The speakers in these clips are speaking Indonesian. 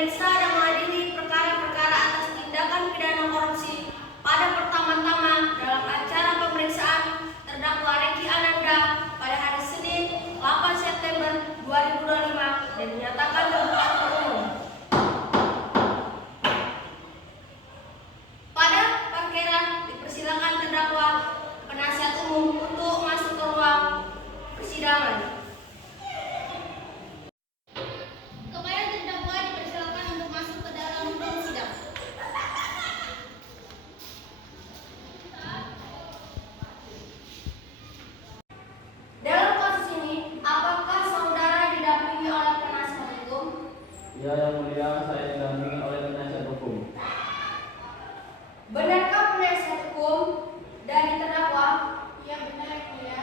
memeriksa dan mengadili perkara-perkara atas tindakan pidana korupsi pada pertama-tama dalam acara pemeriksaan terdakwa Reki Ananda pada hari Senin 8 September 2025 dan dinyatakan terbuka untuk umum. Pada perkara dipersilakan terdakwa penasihat umum untuk masuk ke ruang persidangan. Ya, yang mulia, saya didampingi oleh penasihat hukum. Benarkah penasihat hukum dari terdakwa? Ya, benar yang mulia.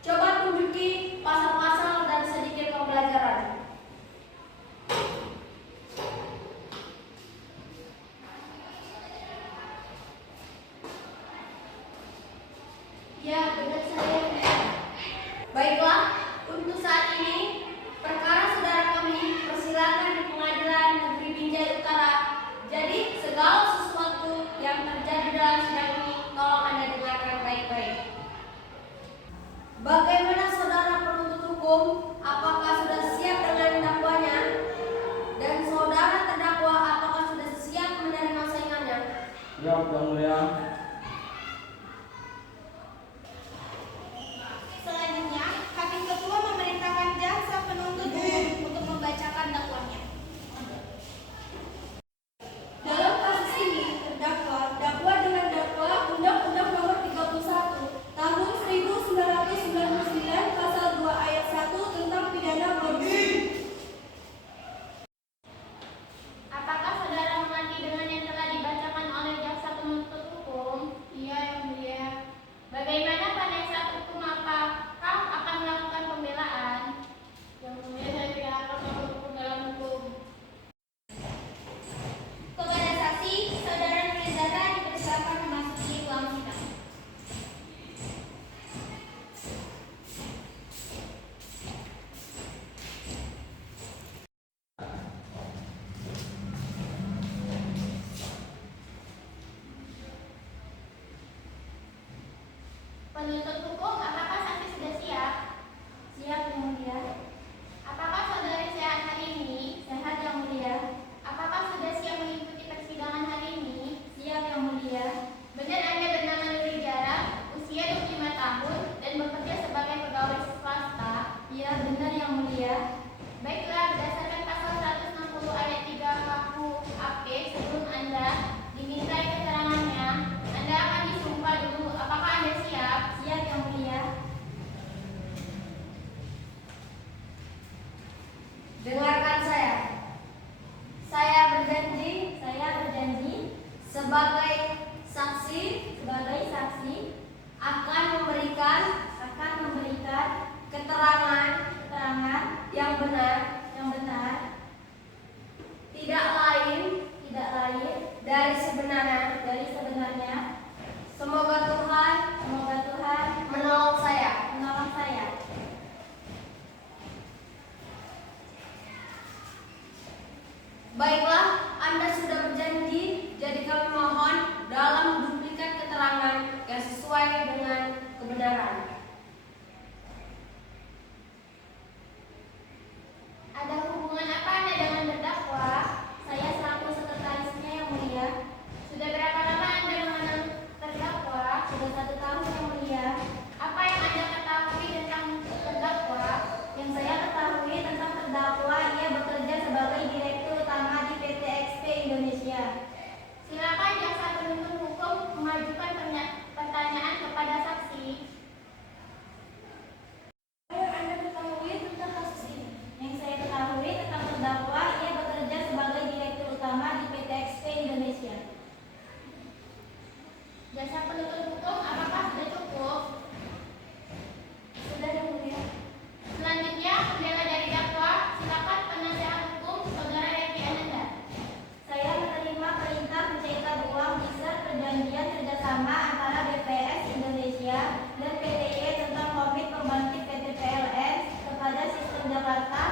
Coba tunjuki pasal-pasal dan sedikit pembelajaran. Ya, benar saya. Baiklah, untuk saat ini perkara saudara kami persilakan di Pengadilan Negeri Binjai Utara. Jadi segala sesuatu yang terjadi dalam sidang ini tolong Anda dengarkan baik-baik. Bagaimana saudara penuntut hukum? Apakah sudah siap dengan dakwanya? Dan saudara terdakwa apakah sudah siap menerima saingannya? Ya, yang mulia. Selanjutnya, Hakim Ketua memerintahkan jaksa penuntut umum untuk membacakan dakwanya. Dalam kasus ini, terdakwa dakwa dengan dakwa Undang-Undang Nomor 31 Tahun 1999 Pasal 2 Ayat 1 tentang pidana korupsi. Apakah saudara mengerti dengan yang telah dibacakan oleh jaksa penuntut hukum? Iya, yang mulia. Bagaimana penasihat hukum apakah akan melakukan pembelaan? Yang mulia, saya tidak akan melakukan pembelaan hukum. Kepada saksi, saudara Nurizara dipersilakan memasuki ruang sidang. Penuntut hukum, apakah saksi sudah siap? Siap, yang mulia. Apakah saudara sehat hari ini? Sehat, yang mulia. Apakah sudah siap mengikuti persidangan hari ini? Siap, yang mulia. Benar Anda bernama Nurizara, usia 25 tahun, dan bekerja sebagai pegawai swasta? Iya, benar, yang mulia. Baiklah, berdasarkan pasal 160 ayat 3 KUHP, sebelum Anda dimintai keterangannya, Anda akan disumpah dulu. Apakah Anda siap? Siap, yang mulia. Dengarkan saya. Saya berjanji sebagai saksi akan memberikan keterangan yang benar tidak lain dari sebenarnya. Semoga Tuhan menolong saya. Baiklah, Anda sudah berjanji, jadi kami mohon dalam duplikat keterangan yang sesuai dengan kebenaran. Ada hubungan apa Anda dengan terdakwa? Saya selaku sekretarisnya, yang mulia. Sudah berapa lama Anda mengenal terdakwa? Sudah 1 tahun, yang mulia. Apa yang Anda ketahui tentang terdakwa? Yang saya ketahui tentang terdakwa, ia bekerja sebagai direktur utama di PT XP Indonesia. Silakan jaksa penuntut hukum mengajukan pertanyaan kepada saksi. Apa yang Anda ketahui tentang kasus ini? Yang saya ketahui tentang terdakwa, ia bekerja sebagai direktur utama di PT XP Indonesia. Jasa penuntut hukum, apakah sudah cukup? Sudah, yang mulia. Selanjutnya, pembela dari dakwa, silakan penasihat hukum saudara Reki Ananda. Saya menerima perintah mencetak uang visa perjanjian kerjasama antara BPS Indonesia dan PTY tentang komit pembangkit PT PLN kepada Sistem Jakarta